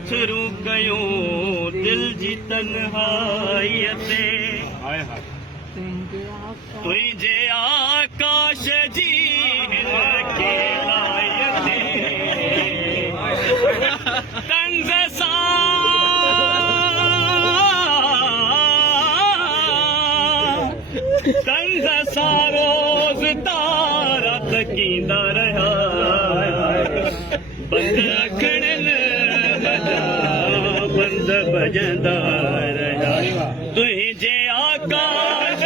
अथरू कयूं दिल जी तन्हाई ते तुझे आकाश जी के तंज सा रोज तारा तकींदा रहा बंद अखड़न बंद बजंदा रहा तुझे आकाश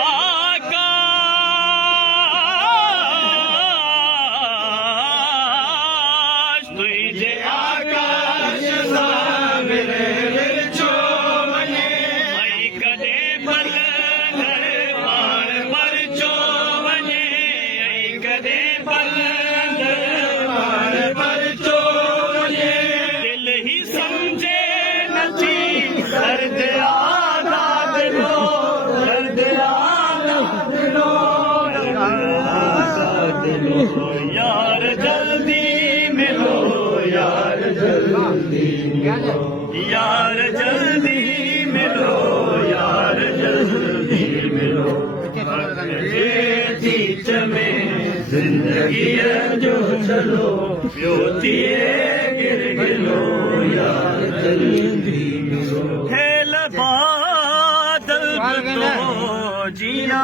आकाश तुझे आकाश यार जल्दी मिलो यार जल्दी यार जल्दी मिलो यार जल्दी मिलो जीत में जिंदगी जो चलो प्योतिए गिर गिलो यार जल्दी मिलो खेल बादल तो जिया